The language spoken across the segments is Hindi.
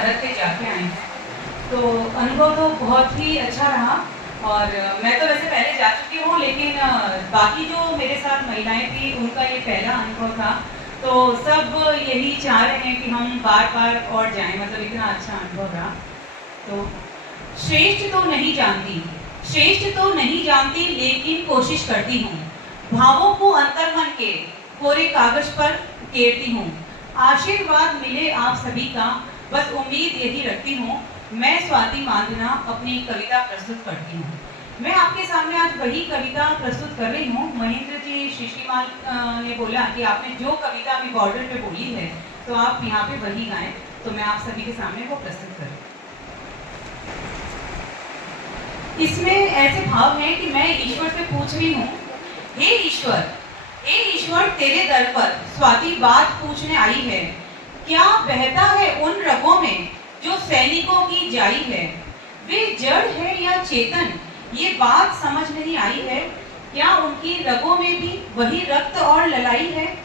सरहद पे जाके आए हैं, तो अनुभव तो बहुत ही अच्छा रहा। और मैं तो वैसे पहले जा चुकी हूँ, लेकिन बाकी जो मेरे साथ महिलाएं थी उनका ये पहला अनुभव था। तो सब यही चाह रहे हैं कि हम बार बार और जाएं, मतलब इतना अच्छा अनुभव रहा। तो श्रेष्ठ तो नहीं जानती, श्रेष्ठ तो नहीं जानती, लेकिन कोशिश करती हूँ। भावों को अंतर्मन के कोरे कागज पर उकेरती हूँ। आशीर्वाद मिले आप सभी का, बस उम्मीद यही रखती हूँ। मैं स्वाति मांधना अपनी कविता प्रस्तुत करती हूँ। मैं आपके सामने आज वही कविता प्रस्तुत कर रही हूँ। महेंद्र जी शिशिमाल ने बोला कि आपने जो कविता अभी बॉर्डर पे बोली है, तो आप यहाँ पे वही गाएं। तो मैं आप सभी के सामने वो प्रस्तुत कर रही हूँ। इसमें ऐसे भाव हैं कि मैं ईश्वर से पूछ रही हूँ, हे ईश्वर तेरे दर पर स्वाति बात पूछने आई है। क्या बहता है उन रगों में जो सैनिकों की जाई है? वे जड़ है या चेतन, ये बात समझ नहीं आई है। क्या उनकी रगों में भी वही रक्त और ललाई है?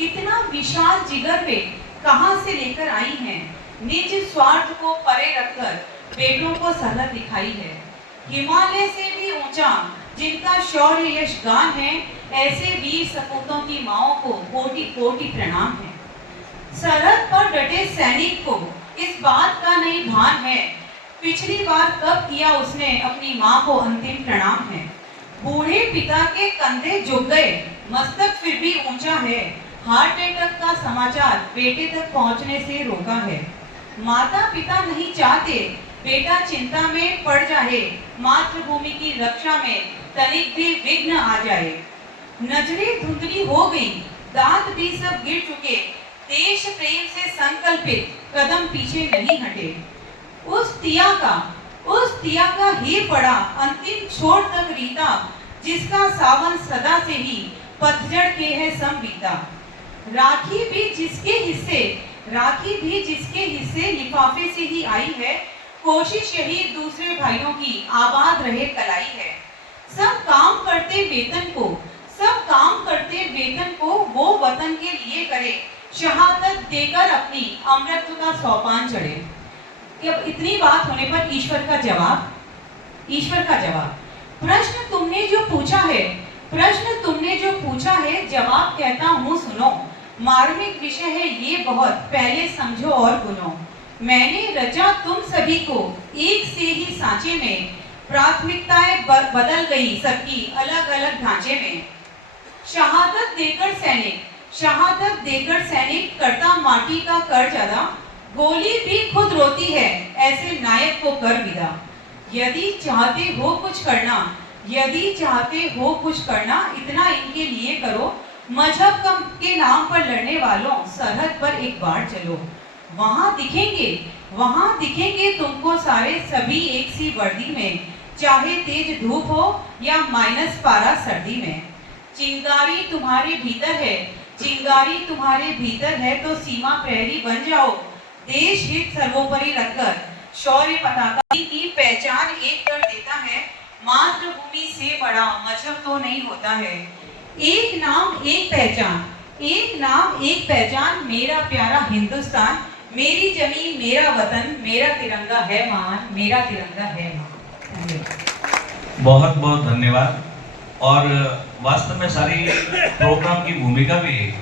इतना विशाल जिगर वे कहाँ से लेकर आई हैं? निज स्वार्थ को परे रखकर बेटों को सरहद दिखाई है। हिमालय से भी ऊंचा जिनका शौर्य यश गान है, ऐसे वीर सपूतों की माओं को कोटि कोटि प्रणाम है। सरहद पर डटे सैनिक को इस बात का नहीं भान है, पिछली बार कब किया उसने अपनी माँ को अंतिम प्रणाम है। बूढ़े पिता के कंधे झुक गए, मस्तक फिर भी ऊंचा है। हार्ट अटैक का समाचार बेटे तक पहुंचने से रोका है। माता पिता नहीं चाहते बेटा चिंता में पड़ जाए, मातृभूमि की रक्षा में तनिक भी विघ्न आ जाए। नजरें धुंधली हो गई, दांत भी सब गिर चुके, देश प्रेम से संकल्पित कदम पीछे नहीं हटे। उस तिया का ही पड़ा अंतिम छोर तक रीता, जिसका सावन सदा से ही पतझड़ के है सम बीता। राखी भी जिसके हिस्से लिफाफे से ही आई है, कोशिश यही दूसरे भाइयों की आबाद रहे कलाई है। सब काम करते वेतन को वो वतन के लिए करे, शहादत देकर अपनी अमृत का सोपान चढ़े। अब इतनी बात होने पर ईश्वर का जवाब, प्रश्न तुमने जो पूछा है, जवाब कहता हूँ सुनो। मार्मिक विषय है ये बहुत, पहले समझो और गुनो। मैंने रचा तुम सभी को एक से ही सांचे में, प्राथमिकताएं बदल गई सबकी अलग अलग ढांचे में। शहादत देकर सैनिक करता माटी का कर्ज अदा, गोली भी खुद रोती है ऐसे नायक को कर विदा। यदि चाहते हो कुछ करना, इतना इनके लिए करो। मजहब के नाम पर लड़ने वालों, सरहद पर एक बार चलो। वहां दिखेंगे तुमको सारे सभी एक सी वर्दी में, चाहे तेज धूप हो या माइनस पारा सर्दी में। चिंगारी तुम्हारे भीतर है तो सीमा प्रहरी बन जाओ। देश हित सर्वोपरि रखकर शौर्य पताका की पहचान एक कर देता है। मातृभूमि से बड़ा मजहब तो नहीं होता है। एक नाम एक पहचान, मेरा प्यारा हिंदुस्तान। मेरी जमीन मेरा वतन, मेरा तिरंगा है मान, मेरा तिरंगा है मान। बहुत बहुत धन्यवाद। और वास्तव में सारी प्रोग्राम की भूमिका भी